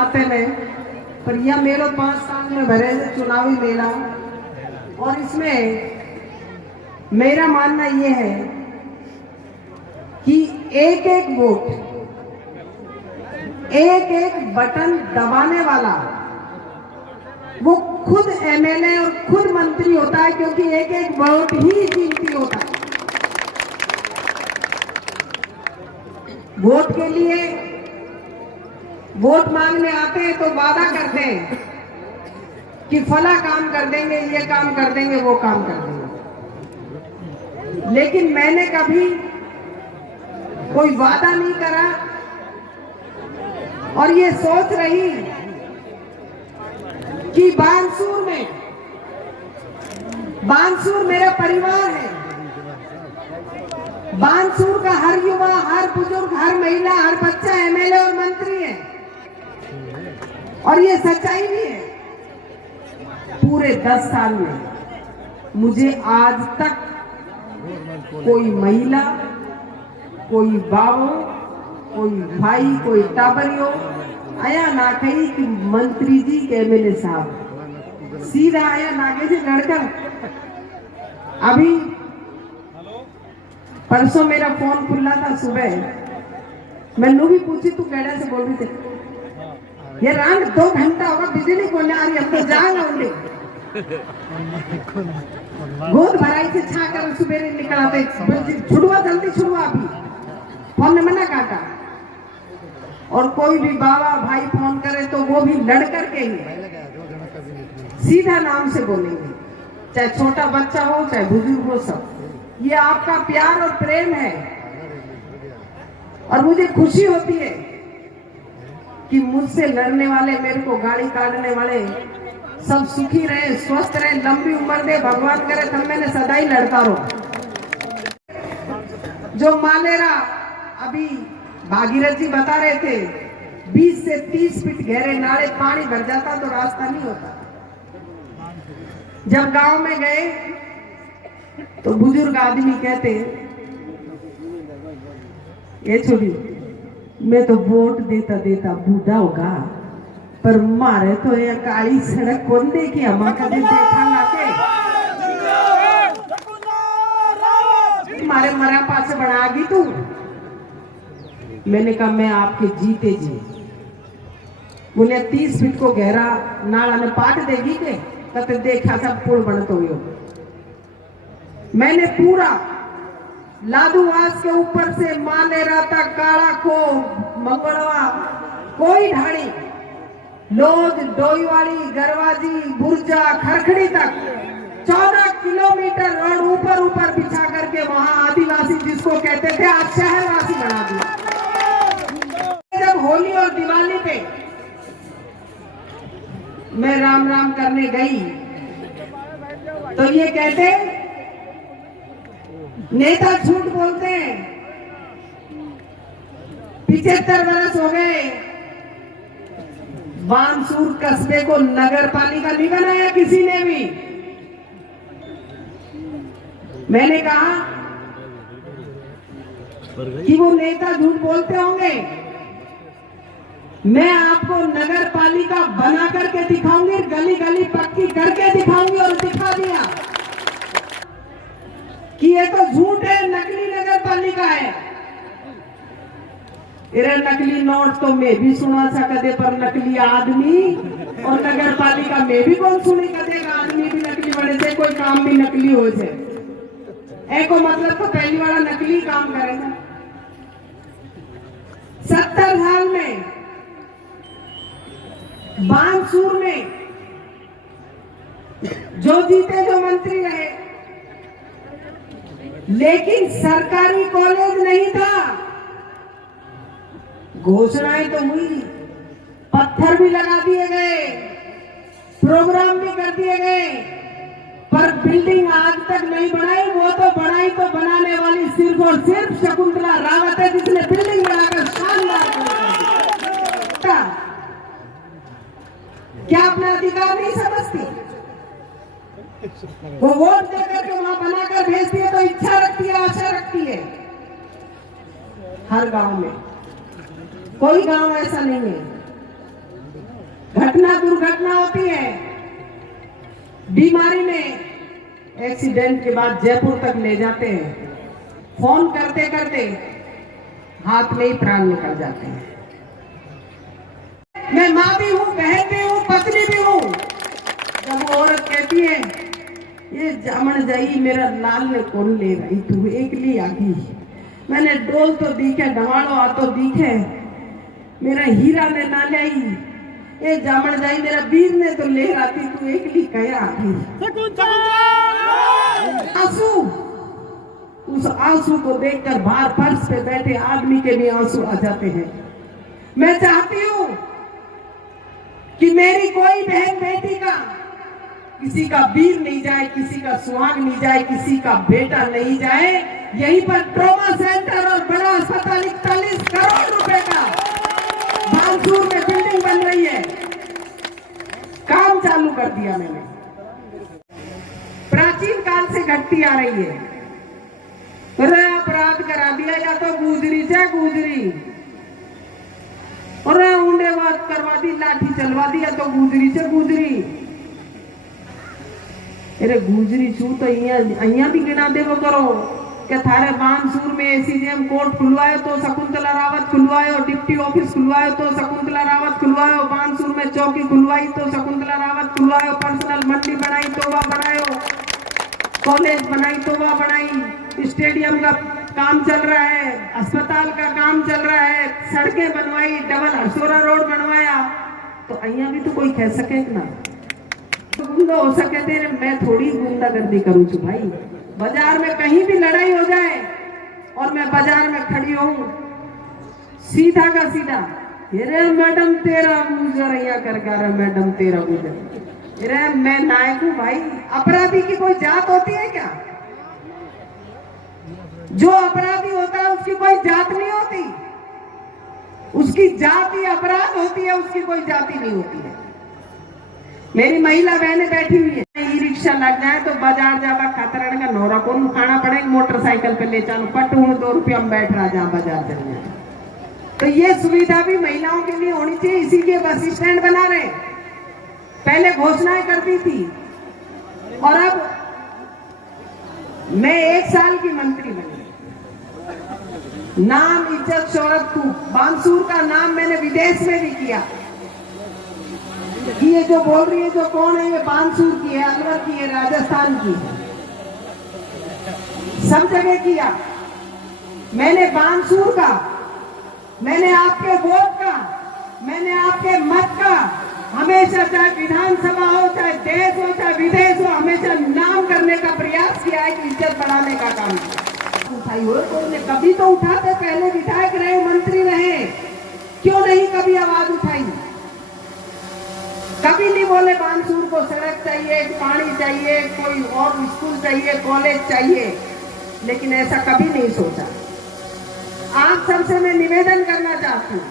नाते में, पर यह मेलो 5 साल में भरे से चुनावी मेला, और इसमें मेरा मानना यह है कि एक एक वोट, एक एक बटन दबाने वाला वो खुद एमएलए और खुद मंत्री होता है, क्योंकि एक एक वोट ही कीमती होता है। वोट के लिए वोट मांगने आते हैं तो वादा करते हैं कि फला काम कर देंगे, ये काम कर देंगे, वो काम कर देंगे, लेकिन मैंने कभी कोई वादा नहीं करा और ये सोच रही कि बानसूर मेरा परिवार है। बानसूर का हर युवा, हर बुजुर्ग, हर महिला, हर बच्चा एमएलए और मंत्री है, और ये सच्चाई भी है। पूरे 10 साल में मुझे आज तक कोई महिला, कोई बाबू, कोई भाई, कोई टाबरियो आया ना कही कि मंत्री जी के एमएलए साहब, सीधा आया नागे से लड़कर। अभी परसों मेरा फोन खुला था सुबह, मैंने भी पूछी तू कैडा से बोल रही थी, ये रात 2 घंटा होगा बिजली को नहीं आ रही, अब तो जाएगा उन्हें गोद भराई से छाकर सुबह निकलाते, छुड़वा जल्दी छुड़वा। अभी फोन ने मना काटा, और कोई भी बाबा भाई फोन करे तो वो भी लड़ करके ही सीधा नाम से बोलेंगे, चाहे छोटा बच्चा हो चाहे बुजुर्ग हो, सब। ये आपका प्यार और प्रेम है, और मुझे खुशी होती है कि मुझसे लड़ने वाले, मेरे को गाली काटने वाले सब सुखी रहे, स्वस्थ रहे, लंबी उम्र दे भगवान करे, तब मैंने सदा ही लड़ता रहो। जो मालेरा अभी भागीरथ जी बता रहे थे, 20 से 30 फीट गहरे नाले, पानी भर जाता तो रास्ता नहीं होता। जब गांव में गए तो बुजुर्ग आदमी कहते, ये छोड़ी मैं तो वोट देता देता बूढ़ा होगा, पर मारे तो ये काली सड़क कौन देखी, हम कभी देखा ना के मारे मरा पास बढ़ागी तू। मैंने कहा मैं आपके जीते जी। बोले 30 फीट को गहरा नाला ने पाट देगी के, कहते देखा सब पुल बनते हुए। मैंने पूरा लादूवास के ऊपर से मालेरा तक, काला खो, मंगलवा, कोई ढाणी, लोज, डोईवाड़ी, गरवाजी, बुर्जा, खरखड़ी तक 14 किलोमीटर रोड ऊपर बिछा करके वहां आदिवासी जिसको कहते थे आज शहरवासी बना दिया। जब होली और दिवाली पे मैं राम राम करने गई तो ये कहते नेता झूठ बोलते हैं, 75 वर्ष हो गए, बानसूर कस्बे को नगर पालिका नहीं बनाया किसी ने भी। मैंने कहा कि वो नेता झूठ बोलते होंगे, मैं आपको नगर पालिका बना करके दिखाऊंगी, गली गली पक्की करके दिखाऊंगी, और दिखा दिया कि ये तो झूठ है, नकली नगर पालिका है। इरे नकली नोट तो मैं भी सुना था कदे, पर नकली आदमी और नगर पालिका में भी कौन सुनी कदेगा। आदमी भी नकली बने से, कोई काम भी नकली हो जाए, एको मतलब तो पहली वाला नकली काम करेगा। 70 साल में बानसूर में जो जीते, जो मंत्री रहे, लेकिन सरकारी कॉलेज नहीं था। घोषणाएं तो हुई, पत्थर भी लगा दिए गए, प्रोग्राम भी कर दिए गए, पर बिल्डिंग आज तक नहीं बनाई। वो तो बनाई तो बनाने वाली सिर्फ और सिर्फ शकुंतला रावत है, जिसने बिल्डिंग बनाकर शानदार क्या अपना अधिकार नहीं समझती? वो वोट देकर के वहां बनाकर भेजती है तो इच्छा रखती है, आशा रखती है। हर गांव में, कोई गांव ऐसा नहीं है घटना दुर्घटना होती है, बीमारी में एक्सीडेंट के बाद जयपुर तक ले जाते हैं, फोन करते करते हाथ में ही प्राण निकल जाते हैं। मैं माँ भी हूँ, बहन भी हूँ, पत्नी भी हूँ। जब वो औरत कहती है ये जामन जाई मेरा लाल ने कौन ले रही, तू एकली आगी, मैंने डोल तो दिखे डवाड़ो आ तो दिखे, मेरा हीरा ने ना लाई, ये जामन जाई मेरा वीर ने तो ले आती, तू एकली कया आगी। आंसू, उस आंसू को देखकर बाहर फर्श पे बैठे आदमी के भी आंसू आ जाते हैं। मैं चाहती हूँ कि मेरी कोई बहन बेटी का, किसी का वीर नहीं जाए, किसी का सुहाग नहीं जाए, किसी का बेटा नहीं जाए। यहीं पर ट्रॉमा सेंटर और बड़ा अस्पताल 41 करोड़ रुपए का बानसूर में बिल्डिंग बन रही है, काम चालू कर दिया मैंने। प्राचीन काल से घटती आ रही है, अपराध करा दिया या तो गुजरी चाहे गुजरी, और ऊंडे बात करवा दी, लाठी चलवा दी या तो गुजरी से गुजरी। अरे गुजरी छू तो अहिया भी गिना देवो करो कि थारे बानसूर में एसीजेएम कोर्ट खुलवायो तो शकुंतला रावत खुलवायो, डिप्टी ऑफिस खुलवायो तो शकुंतला रावत खुलवायो, बानसूर में चौकी खुलवाई तो शकुंतला रावत खुलवायो, पर्सनल मंडी बनाई तो वह बनायो, कॉलेज बनाई तो वह बनाई, स्टेडियम का काम चल रहा है, अस्पताल का काम चल रहा है, सड़कें बनवाई, डबल हरसोरा रोड बनवाया, तो अहिया भी तो कोई कह सके ना तो गुंडा हो सके तेरे। मैं थोड़ी गुंडागर्दी करूं छू भाई, बाजार में कहीं भी लड़ाई हो जाए और मैं बाजार में खड़ी हूं, सीधा का सीधा अरे मैडम तेरा गुजर अहिया कर मैडम तेरा गुजर, अरे मैं नायक हूं भाई। अपराधी की कोई जात होती है क्या? जो अपराधी होता है उसकी कोई जात नहीं होती, उसकी जाति अपराध होती है, उसकी कोई जाति नहीं होती है। मेरी महिला बहनें बैठी हुई है, ई रिक्शा लग जाए तो बाजार जावा खतरण का नौरा को खाना पड़ेगा, मोटरसाइकिल पे ले चलो पट हूं 2 रुपया में बैठ रहा जहां बाजार चल जाए। तो ये सुविधा भी महिलाओं के लिए होनी चाहिए, इसीलिए बस स्टैंड बना रहे। पहले घोषणाएं करती थी और अब मैं 1 साल की मंत्री बनी, नाम इज्जत शोहरत खूब, बानसूर का नाम मैंने विदेश में भी किया कि ये जो बोल रही है जो कौन है, ये बानसूर की है, अलवर की है, राजस्थान की है, सब जगह किया मैंने। बानसूर का, मैंने आपके वोट का, मैंने आपके मत का हमेशा, चाहे विधानसभा हो, चाहे देश हो, चाहे विदेश हो, हमेशा नाम करने का प्रयास किया है कि इज्जत बढ़ाने का काम उठाई हो। तो कभी तो उठाते, पहले विधायक रहे, मंत्री रहे, क्यों नहीं कभी आवाज उठाई? कभी नहीं बोले बानसूर को सड़क चाहिए, पानी चाहिए, कोई और स्कूल चाहिए, कॉलेज चाहिए, लेकिन ऐसा कभी नहीं सोचा। आप सबसे मैं निवेदन करना चाहती हूँ,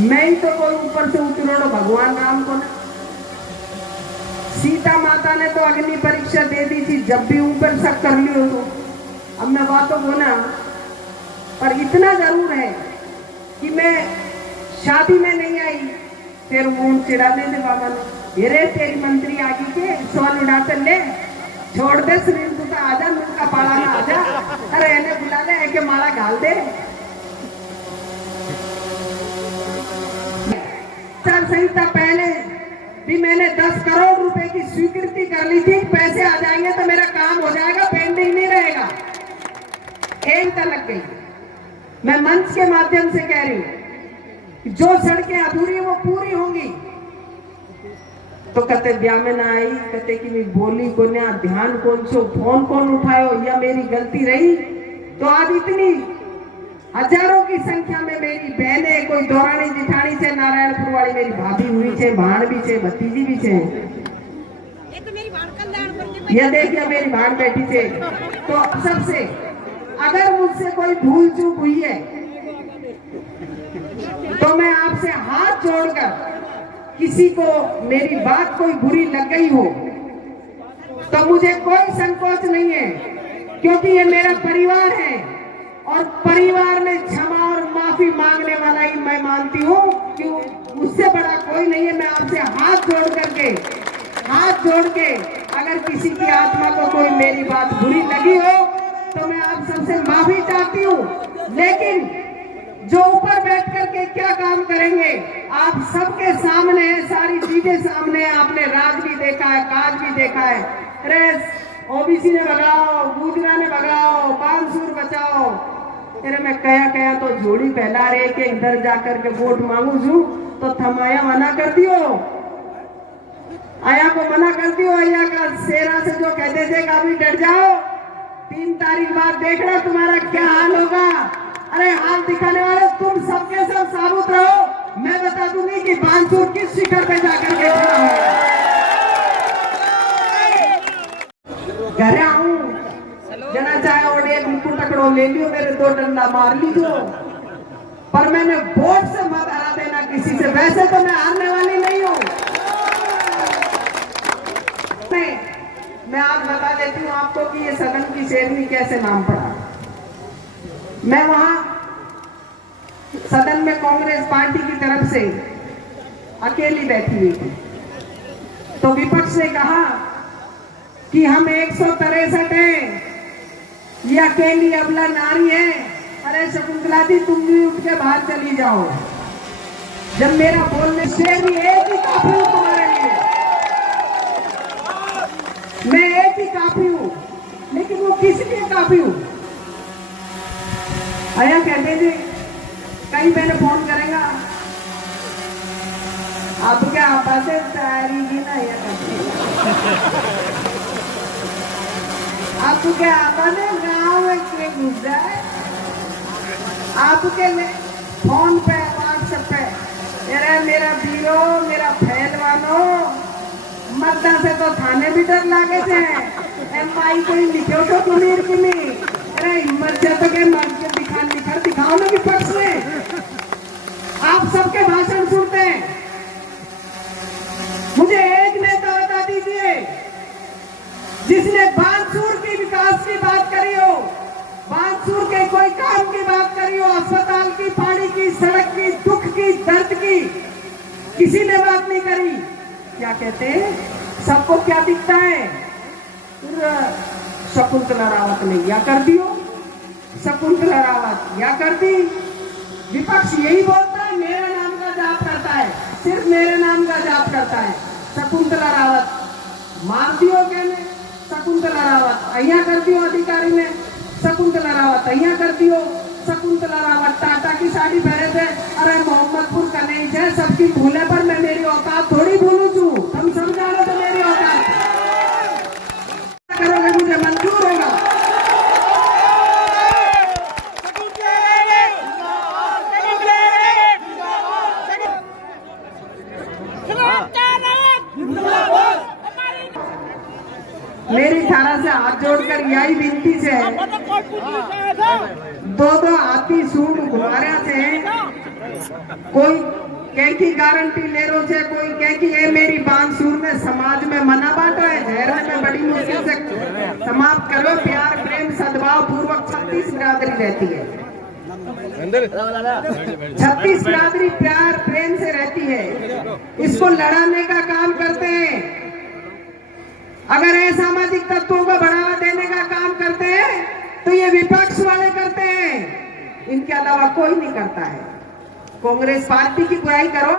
मैं ही तो कोई ऊपर से उतरो भगवान राम को ना, सीता माता ने तो अग्नि परीक्षा दे दी थी, जब भी ऊपर सब कर लियो तो। अब मैं बातों को ना, पर इतना जरूर है कि मैं शादी में नहीं आई, तेरे ऊन चिढ़ाने दे बाबा ने, अरे तेरी मंत्री आगे के सोल उड़ाते ले, छोड़ दे शरीर को, तो आजा मुझका पाला ना आजा, अरे इन्हें बुला ले, एक माला घाल दे। आचार संहिता पहले भी मैंने 10 करोड़ रुपए की स्वीकृति कर ली थी, पैसे आ जाएंगे तो मेरा काम हो जाएगा, पेंडिंग नहीं रहेगा। एक लग गई। मैं मंच के माध्यम से कह रही हूं, जो सड़कें अधूरी है वो पूरी होंगी। तो कहते ब्याह में ना आई, कहते कि मैं बोली को ना, ध्यान कौन छो, फोन कौन उठायो, या मेरी गलती रही। तो आज इतनी हजारों की संख्या में मेरी बहनें, कोई दौरानी जिठानी से, नारायणपुर वाली मेरी भाभी हुई छे, भाण भी छे, भतीजी भी छे, ये देखिए मेरी भाण बैठी छे। तो सबसे अगर मुझसे कोई भूल चूक हुई है तो मैं आपसे हाथ जोड़कर, किसी को मेरी बात कोई बुरी लग गई हो तो मुझे कोई संकोच नहीं है, क्योंकि ये मेरा परिवार है और परिवार में क्षमा और माफी मांगने वाला ही मैं मानती हूँ कि उससे बड़ा कोई नहीं है। मैं आपसे हाथ जोड़ के अगर किसी की आत्मा को कोई मेरी बात बुरी लगी हो तो मैं आप सबसे माफी चाहती हूँ। लेकिन जो ऊपर बैठ करके क्या काम करेंगे, आप सबके सामने है, सारी चीजें सामने है। आपने राज भी देखा है, काज भी देखा है। अरे ओबीसी ने भगाओ, गुजरा ने भगाओ, बानसूर बचाओ। अरे मैं कया तो जोड़ी फैला रहे कि इधर जाकर के वोट मांगू छू तो थमाया मना कर दियो, आया को मना कर दियो। आया का सेरा से जो कहते थे काफी डर जाओ, 3 तारीख बाद देखना तुम्हारा क्या हाल होगा। अरे हाल दिखाने वाले तुम सबके सब साबुत रहो। मैं बता दूंगी कि बानसूर किस शिखर पे जाकर के खड़ा होगा। घर आऊं जना चाहे और एक मुकुट टकड़ो ले लियो, मेरे 2 डंडा मार लीजो, पर मैंने वोट से मत हरा देना किसी से। वैसे तो मैं हारने वाली नहीं हूं। मैं आज बता देती हूँ आपको कि ये सदन की शेरनी कैसे नाम पड़ा। मैं वहां सदन में कांग्रेस पार्टी की तरफ से अकेली बैठी हुई थी, तो विपक्ष ने कहा कि हम 163 हैं, ये अकेली अबला नारी है। अरे शकुंतला जी तुम भी उठ के बाहर चली जाओ। जब मेरा बोलने शेरनी एक ही काफी हूं तुम्हारे लिए, मैं एक ही काफी हूं, लेकिन वो किस लिए काफी हूं। आया कहते थे कई मैंने फोन करेगा आप क्या आपसे तैयारी की ना या आप क्या आपने गाँव में के घुस जाए आपके लिए फोन पे व्हाट्सएप पे मेरा बीरो मेरा पहलवानो मद्दा से तो थाने भी डर लागे थे। एमआई कोई लिखो तो तुम्हें की नहीं। अरे हिम्मत जब के मर्द के दिखाओ ना विपक्ष में। आप सबके भाषण सुनते हैं, मुझे एक नेता बता दीजिए जिसने बानसूर की विकास की बात करी हो, बानसूर के कोई काम की बात करी हो, अस्पताल की, पानी की, सड़क की, दुख की, दर्द की, किसी ने बात नहीं करी। क्या कहते हैं, सबको क्या दिखता है, शकुंतला रावत ने या कर दियो, शकुंतला रावत या कर दी। विपक्ष यही बोलता है, मेरे नाम का जाप करता है, सिर्फ मेरे नाम का जाप करता है। शकुंतला रावत मार दियो, कहने शकुंतला रावत अहिया कर दियो, अधिकारी ने शकुंतला रावत अहिया कर दियो। शकुंतला रावत टाटा की साड़ी पहने थे। अरे मोहम्मदपुर का नहीं है, सबकी भूले पर मैं मेरी औकात थोड़ी भूलू छू। तुम समझा लो तो मेरी औकात करोगे मुझे मंजूर होगा। मेरी थारा से हाथ जोड़कर यही विनती से दो हाथी सूट घुमारिया से कोई कह की गारंटी ले रो छे, कोई कह की ये मेरी बानसूर ने समाज में मना बांटो है, जहर में बड़ी मुश्किल से समाप्त करो। प्यार प्रेम सद्भाव पूर्वक 36 बिरादरी रहती है, 36 बिरादरी प्यार प्रेम से रहती है, इसको लड़ाने का काम करते हैं। अगर ये सामाजिक तत्वों को बढ़ावा देने का काम करते हैं तो ये विपक्ष वाले करते हैं, इनके अलावा कोई नहीं करता है। कांग्रेस पार्टी की बुराई करो।